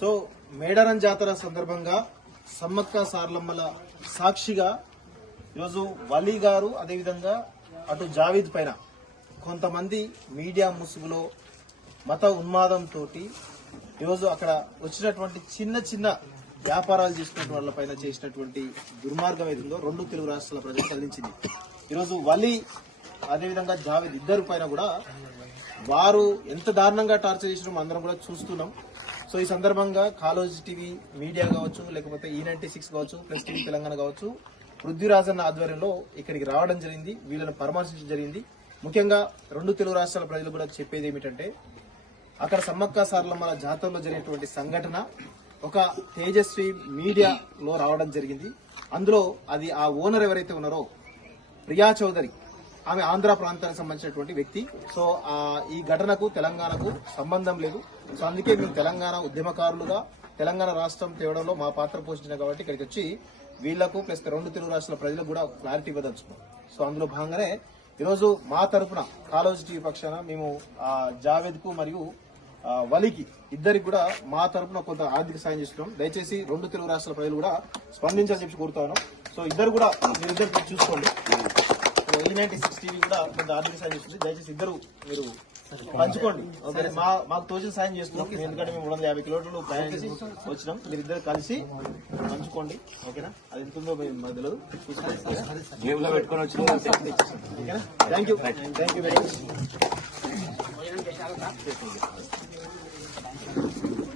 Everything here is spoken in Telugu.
సో మేడారం జాతర సందర్భంగా సమ్మక్క సార్లమ్మల సాక్షిగా ఈరోజు వలీ గారు అదేవిధంగా అటు జావీద్ పైన కొంతమంది మీడియా ముసుగులో మత ఉన్మాదంతో ఈరోజు అక్కడ వచ్చినటువంటి చిన్న చిన్న వ్యాపారాలు చేసుకునే వాళ్ళ పైన చేసినటువంటి దుర్మార్గం ఏదో రెండు తెలుగు రాష్ట్రాల ప్రజలు కలిగించింది. ఈరోజు వలీ అదేవిధంగా జావీద్ ఇద్దరు పైన కూడా వారు ఎంత దారుణంగా టార్చర్ చేసినామో అందరం కూడా చూస్తున్నాం. సో ఈ సందర్భంగా కాలేజ్ టీవీ మీడియా కావచ్చు, లేకపోతే E96 కావచ్చు, ప్లస్ టీవీ తెలంగాణ కావచ్చు, పృథ్వీరాజన్న ఆధ్వర్యంలో ఇక్కడికి రావడం జరిగింది, వీళ్ళని పరామర్శించడం జరిగింది. ముఖ్యంగా రెండు తెలుగు రాష్ట్రాల ప్రజలు కూడా చెప్పేది ఏమిటంటే, అక్కడ సమ్మక్క సారలమ్మల జాతరలో జరిగినటువంటి సంఘటన ఒక తేజస్వి మీడియాలో రావడం జరిగింది. అందులో అది ఆ ఓనర్ ఎవరైతే ఉన్నారో ప్రియా చౌదరి, ఆమె ఆంధ్ర ప్రాంతానికి సంబంధించినటువంటి వ్యక్తి. సో ఈ ఘటనకు తెలంగాణకు సంబంధం లేదు. సో అందుకే మేము తెలంగాణ ఉద్యమకారులుగా తెలంగాణ రాష్ట్రం తేవడంలో మా పాత్ర పోషించినాం కాబట్టి ఇక్కడికి వచ్చి వీళ్లకు ప్లస్ రెండు తెలుగు రాష్ట్రాల ప్రజలకు కూడా క్లారిటీ ఇవ్వదలుచుకున్నాం. సో అందులో భాగంగానే ఈరోజు మా తరఫున కాలేజ్ టీవీ పక్షాన మేము జావేద్ కు మరియు వలీకి ఇద్దరికి కూడా మా తరఫున కొంత ఆర్థిక సాయం చేస్తున్నాం. దయచేసి రెండు తెలుగు రాష్ట్రాల ప్రజలు కూడా స్పందించాలని చెప్పి కోరుతాను. సో ఇద్దరు కూడా మీరిద్దరు చూసుకోండి. E96 టీవీ కూడా కొంత ఆర్థిక సాయం చేస్తుంది. దయచేసి ఇద్దరు మీరు పంచుకోండి. మాకు తోచిన సాయం చేస్తున్నాం, ఎందుకంటే మేము 350 కిలోమీటర్లు ప్రయాణం చేసి వచ్చినాం. మీరు ఇద్దరు కలిసి పంచుకోండి, ఓకేనా? అది ఎంతుందో మాకు తెలియదు, చూసుకోండి, పెట్టుకొని వచ్చిన ఓకేనా? Thank you very much.